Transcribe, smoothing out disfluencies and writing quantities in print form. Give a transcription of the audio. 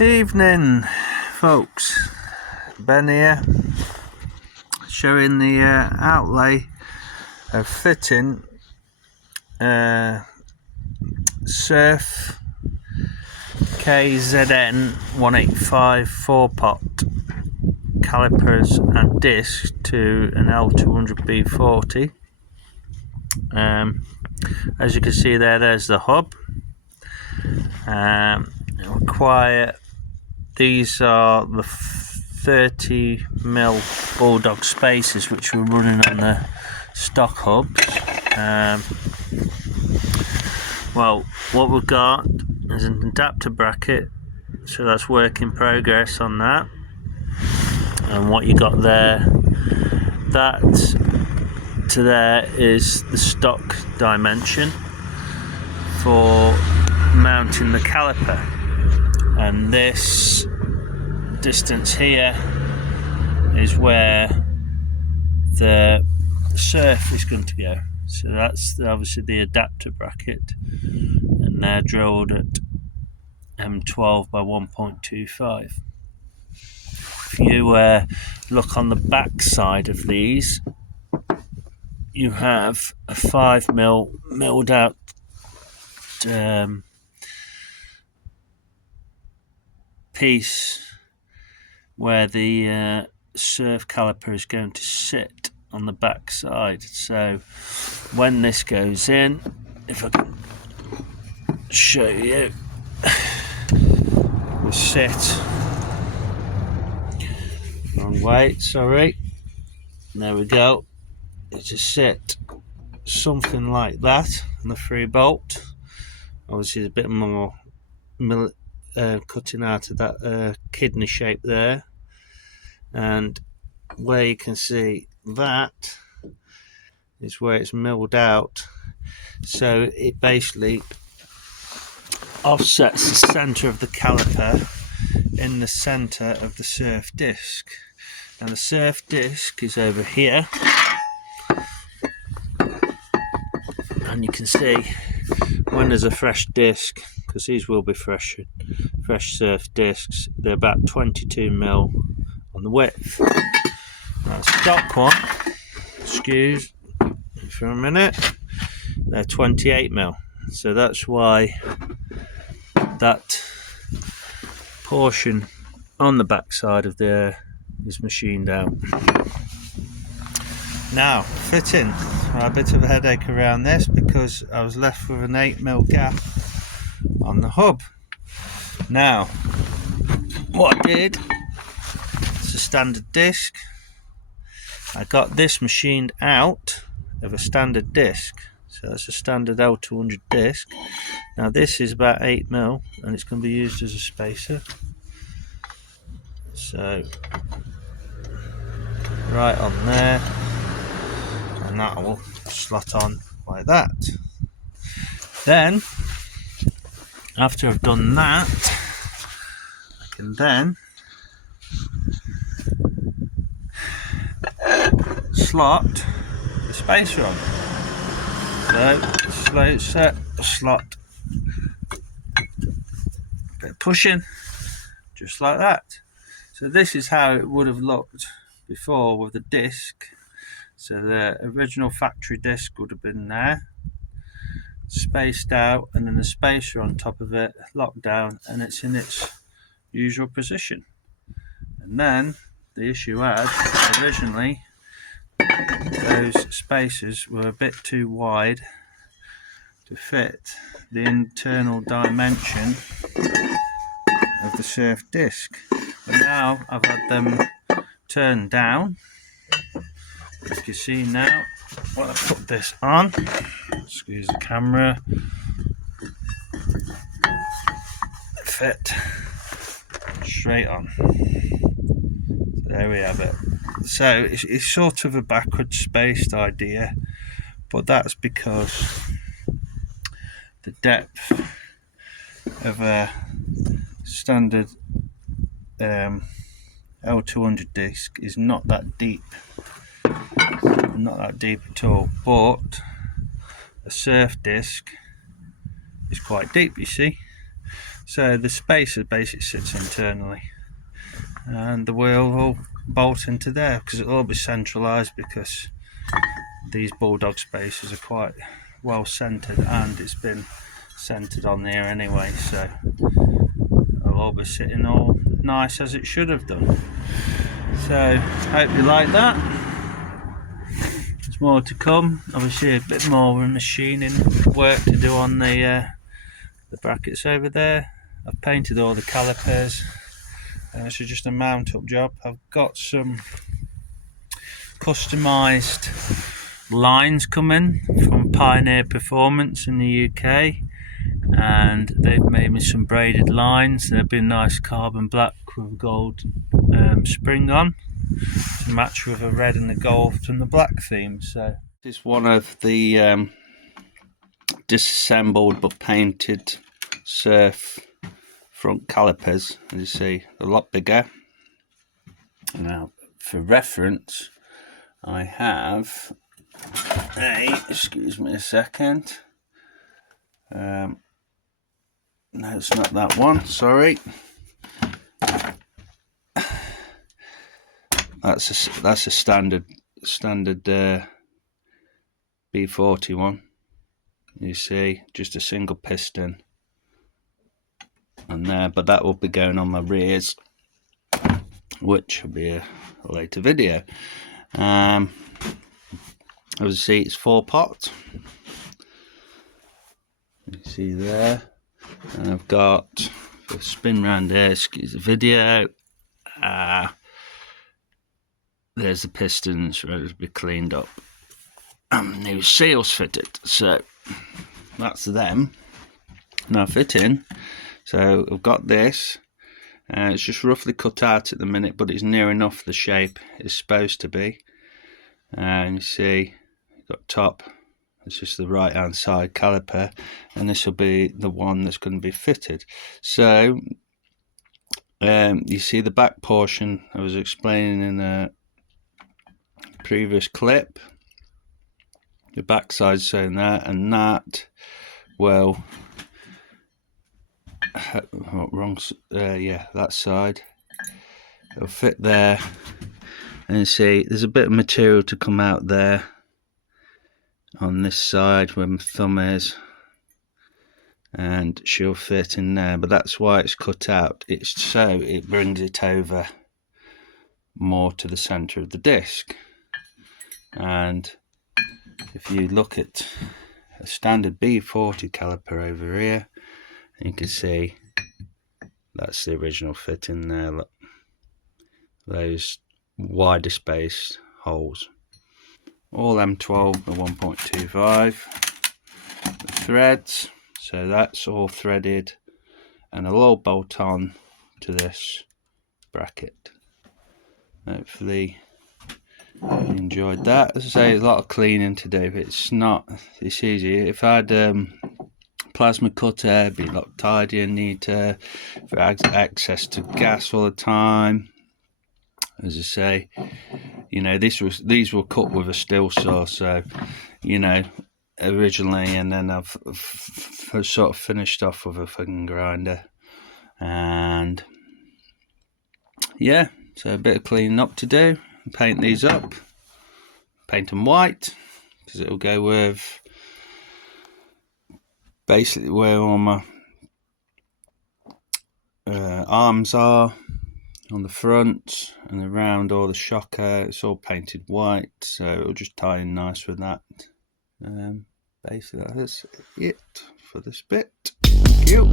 Evening folks, Ben here, showing the outlay of fitting Surf KZN 185 4-pot calipers and disc to an L200 B40. As you can see there's the hub. These are the 30mm Bulldog spacers which we're running on the stock hubs. Well, what we've got is an adapter bracket, so that's work in progress on that. And what you got there, that to there is the stock dimension for mounting the caliper, and this distance here is where the surf is going to go. So that's obviously the adapter bracket, and they're drilled at M12 by 1.25. If you look on the back side of these, you have a 5mm milled out piece where the surf caliper is going to sit on the back side. So when this goes in, if I can show you, we sit wrong way, sorry, there we go. It just sit something like that on the 3-bolt. Obviously there's a bit more cutting out of that kidney shape there, and where you can see that is where it's milled out, so it basically offsets the center of the caliper in the center of the surf disc. And the surf disc is over here, and you can see when there's a fresh disc, because these will be fresh surf discs, they're about 22mm on the width. Now stock one, excuse for a minute, they're 28mm, so that's why that portion on the back side of there is machined out. Now fitting, a bit of a headache around this because I was left with an 8mm gap on the hub. Now what I did, it's a standard disc, I got this machined out of a standard disc, so that's a standard L200 disc. Now this is about 8mm and it's going to be used as a spacer, so right on there, and that will slot on like that. Then after I've done that, I can then slot the spacer on. So slow set, slot, bit of pushing, just like that. So this is how it would have looked before with the disc. So the original factory disc would have been there, spaced out, and then the spacer on top of it, locked down, and it's in its usual position. And then the issue had, originally those spacers were a bit too wide to fit the internal dimension of the surf disc. And now I've had them turned down. You can see now when I put this on, excuse the camera, fit straight on. So there we have it. So it's sort of a backward spaced idea, but that's because the depth of a standard L200 disc is not that deep. Not that deep at all, but a surf disc is quite deep, you see. So the spacer basically sits internally, and the wheel will bolt into there because it'll all be centralised, because these Bulldog spacers are quite well centred, and it's been centred on there anyway, so it'll all be sitting all nice as it should have done. So hope you like that. There's more to come, obviously a bit more machining work to do on the brackets over there. I've painted all the calipers, so just a mount up job. I've got some customised lines coming from Pioneer Performance in the UK, and they've made me some braided lines. They've been nice carbon black with gold spring on to match with the red and the gold and the black theme. So this is one of the disassembled but painted surf front calipers. As you see, a lot bigger. Now for reference, I have excuse me a second, no, it's not that one, sorry. That's a standard B40 one. You see, just a single piston on there, but that will be going on my rears, which will be a later video. As you see, it's 4-pot. You see there, and I've got a spin round here. Excuse the video. There's the pistons ready to be cleaned up. New seals fitted, so that's them. Now fitting. So I've got this. It's just roughly cut out at the minute, but it's near enough the shape it's supposed to be. And you see, you've got top. It's just the right hand side caliper, and this will be the one that's going to be fitted. So you see the back portion I was explaining in a previous clip. The back side's showing that, and that will yeah, that side it'll fit there. And you see there's a bit of material to come out there on this side where my thumb is, and she'll fit in there, but that's why it's cut out. It's so it brings it over more to the center of the disc. And if you look at a standard B40 caliper over here, you can see that's the original fit in there. Look, those wider spaced holes. All M12 are 1.25. The threads, so that's all threaded, and it'll all bolt on to this bracket. Hopefully you enjoyed that. As I say, there's a lot of cleaning to do. It's easy. If I had plasma cutter, it'd be a lot tidier. Need for access to gas all the time. As I say, you know, these were cut with a steel saw, so you know, originally, and then I've sort of finished off with a fucking grinder, and yeah, so a bit of cleaning up to do. Paint these up, paint them white, because it'll go with basically where all my arms are on the front, and around all the shocker. It's all painted white, so it'll just tie in nice with that. Basically that's it for this bit. Thank you.